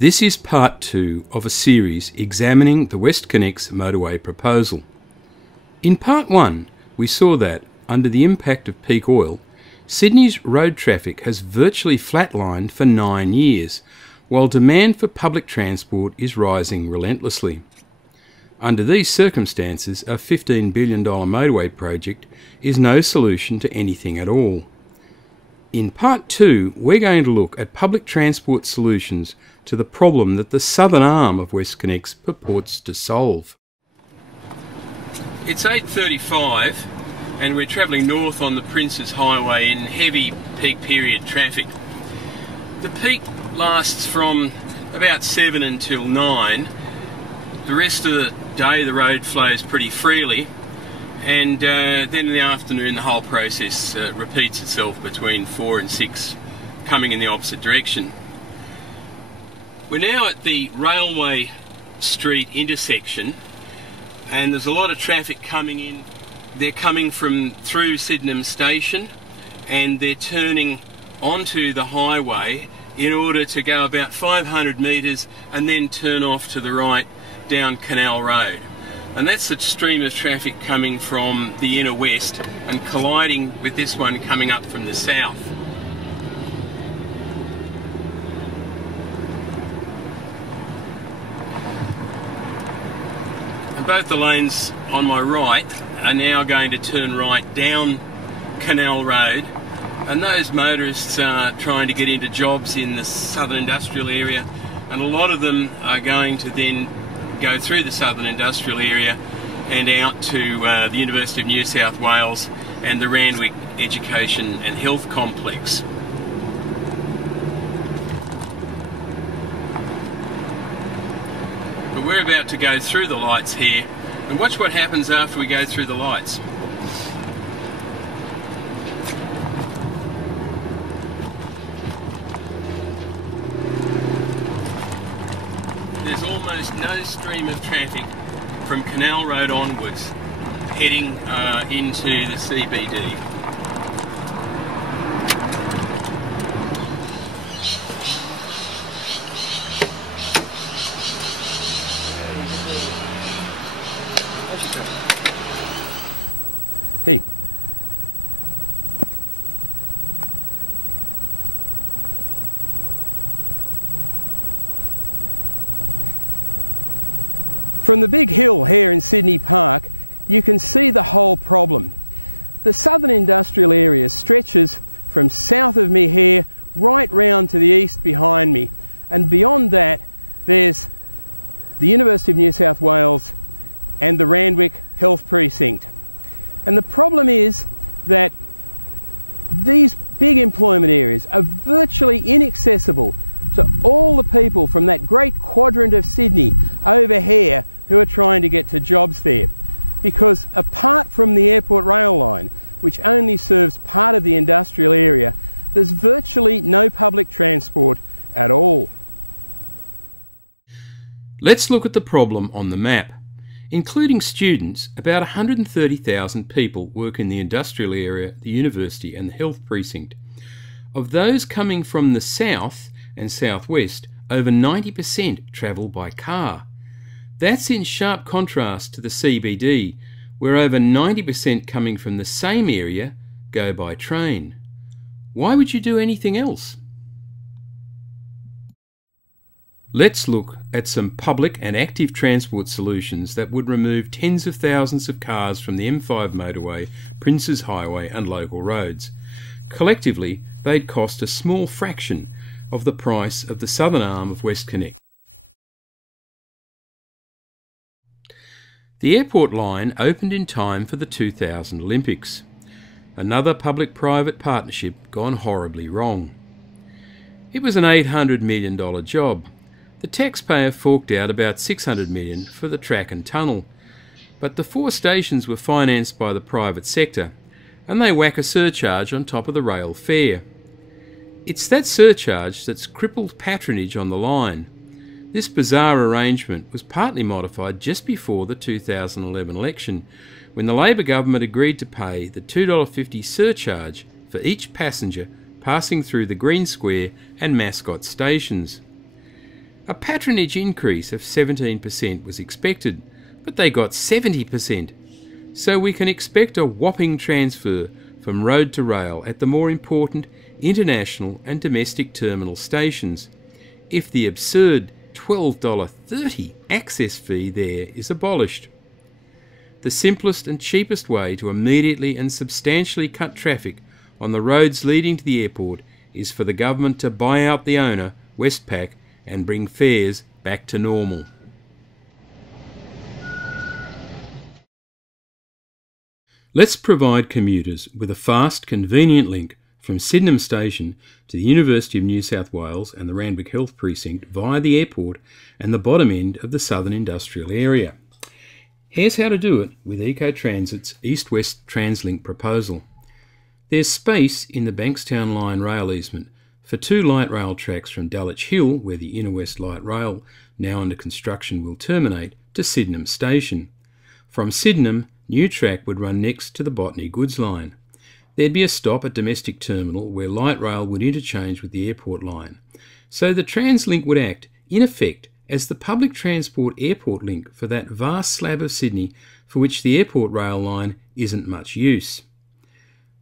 This is part 2 of a series examining the WestConnex motorway proposal. In part 1, we saw that, under the impact of peak oil, Sydney's road traffic has virtually flatlined for 9 years, while demand for public transport is rising relentlessly. Under these circumstances, a $15 billion motorway project is no solution to anything at all. In part 2, we're going to look at public transport solutions to the problem that the southern arm of WestConnex purports to solve. It's 8:35 and we're travelling north on the Princes Highway in heavy peak period traffic. The peak lasts from about 7 until 9. The rest of the day the road flows pretty freely, and then in the afternoon the whole process repeats itself between 4 and 6, coming in the opposite direction. We're now at the Railway Street intersection, and there's a lot of traffic coming in. They're coming through Sydenham Station, and they're turning onto the highway in order to go about 500 metres and then turn off to the right down Canal Road. And that's the stream of traffic coming from the inner west and colliding with this one coming up from the south. And both the lanes on my right are now going to turn right down Canal Road, and those motorists are trying to get into jobs in the southern industrial area, and a lot of them are going to then go through the southern industrial area and out to the University of New South Wales and the Randwick Education and Health Complex. But we're about to go through the lights here, and watch what happens after we go through the lights. There's almost no stream of traffic from Canal Road onwards heading into the CBD. Let's look at the problem on the map. Including students, about 130,000 people work in the industrial area, the university and the health precinct. Of those coming from the south and southwest, over 90% travel by car. That's in sharp contrast to the CBD, where over 90% coming from the same area go by train. Why would you do anything else? Let's look at some public and active transport solutions that would remove tens of thousands of cars from the M5 motorway, Princes Highway and local roads. Collectively, they'd cost a small fraction of the price of the southern arm of WestConnex. The airport line opened in time for the 2000 Olympics. Another public-private partnership gone horribly wrong. It was an $800 million job. The taxpayer forked out about $600 million for the track and tunnel, but the 4 stations were financed by the private sector, and they whack a surcharge on top of the rail fare. It's that surcharge that's crippled patronage on the line. This bizarre arrangement was partly modified just before the 2011 election, when the Labor government agreed to pay the $2.50 surcharge for each passenger passing through the Green Square and Mascot stations. A patronage increase of 17% was expected, but they got 70%. So we can expect a whopping transfer from road to rail at the more important international and domestic terminal stations, if the absurd $12.30 access fee there is abolished. The simplest and cheapest way to immediately and substantially cut traffic on the roads leading to the airport is for the government to buy out the owner, Westpac, and bring fares back to normal. Let's provide commuters with a fast, convenient link from Sydenham Station to the University of New South Wales and the Randwick Health Precinct via the airport and the bottom end of the southern industrial area. Here's how to do it with EcoTransit's East-West TransLink proposal. There's space in the Bankstown Line rail easement for 2 light rail tracks from Dulwich Hill, where the Inner West Light Rail, now under construction, will terminate, to Sydenham Station. From Sydenham, new track would run next to the Botany Goods Line. There'd be a stop at Domestic Terminal where light rail would interchange with the airport line. So the TransLink would act, in effect, as the public transport airport link for that vast slab of Sydney for which the airport rail line isn't much use.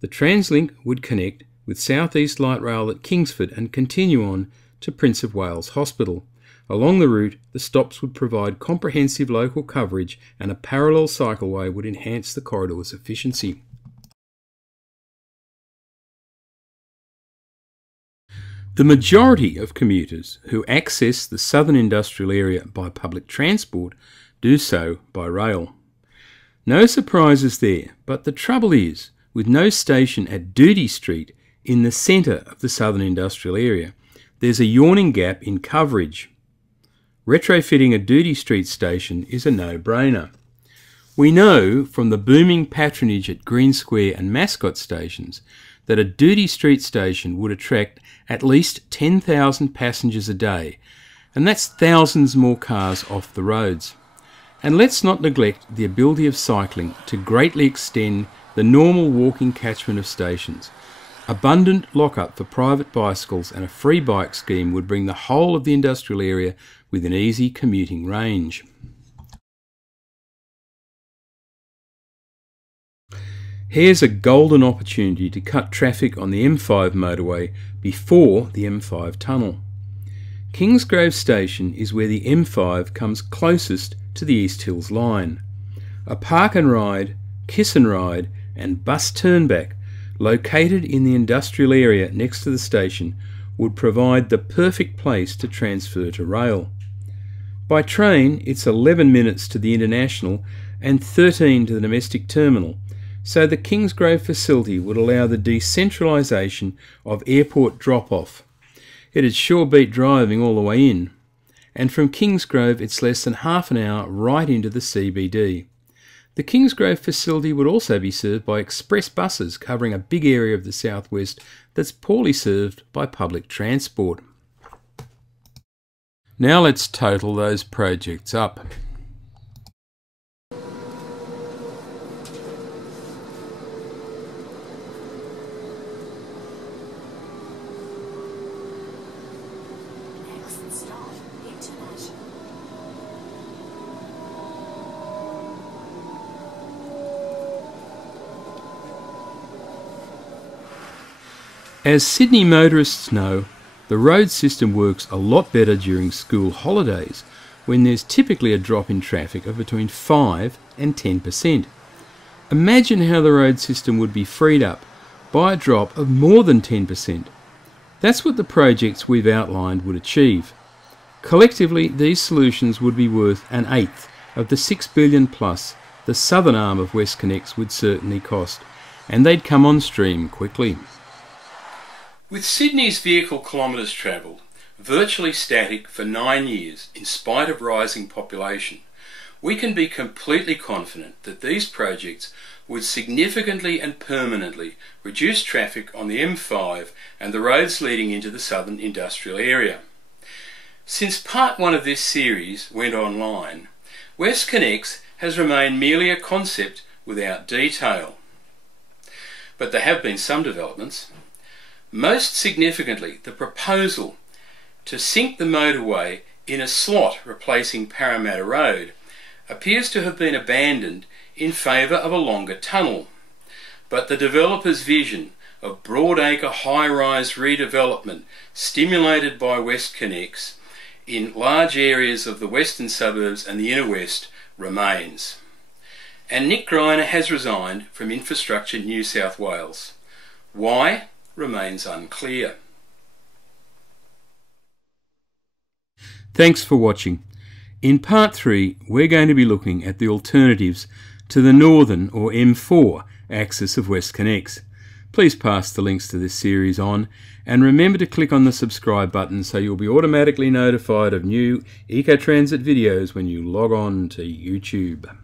The TransLink would connect with South East Light Rail at Kingsford and continue on to Prince of Wales Hospital. Along the route, the stops would provide comprehensive local coverage and a parallel cycleway would enhance the corridor's efficiency. The majority of commuters who access the southern industrial area by public transport do so by rail. No surprises there, but the trouble is, with no station at Duty Street in the centre of the southern industrial area, there's a yawning gap in coverage. Retrofitting a Duty Street station is a no-brainer. We know from the booming patronage at Green Square and Mascot stations that a Duty Street station would attract at least 10,000 passengers a day, and that's thousands more cars off the roads. And let's not neglect the ability of cycling to greatly extend the normal walking catchment of stations. Abundant lock-up for private bicycles and a free bike scheme would bring the whole of the industrial area within easy commuting range. Here's a golden opportunity to cut traffic on the M5 motorway before the M5 tunnel. Kingsgrove Station is where the M5 comes closest to the East Hills line. A park and ride, kiss and ride and bus turnback located in the industrial area next to the station would provide the perfect place to transfer to rail. By train, it's 11 minutes to the international and 13 to the domestic terminal, so the Kingsgrove facility would allow the decentralisation of airport drop-off. It'd sure beat driving all the way in. And from Kingsgrove it's less than half an hour right into the CBD. The Kingsgrove facility would also be served by express buses covering a big area of the southwest that's poorly served by public transport. Now let's total those projects up. As Sydney motorists know, the road system works a lot better during school holidays, when there's typically a drop in traffic of between 5 and 10%. Imagine how the road system would be freed up by a drop of more than 10%. That's what the projects we've outlined would achieve. Collectively, these solutions would be worth an eighth of the $6 billion plus the southern arm of WestConnex would certainly cost, and they'd come on stream quickly. With Sydney's vehicle kilometres travelled virtually static for 9 years in spite of rising population, we can be completely confident that these projects would significantly and permanently reduce traffic on the M5 and the roads leading into the southern industrial area. Since part 1 of this series went online, WestConnex has remained merely a concept without detail. But there have been some developments. Most significantly, the proposal to sync the motorway in a slot replacing Parramatta Road appears to have been abandoned in favour of a longer tunnel. But the developer's vision of broadacre high-rise redevelopment stimulated by WestConnex in large areas of the western suburbs and the inner west remains. And Nick Greiner has resigned from Infrastructure New South Wales. Why remains unclear. Thanks for watching. In part 3, we're going to be looking at the alternatives to the northern or M4 axis of WestConnex. Please pass the links to this series on, and remember to click on the subscribe button so you'll be automatically notified of new EcoTransit videos when you log on to YouTube.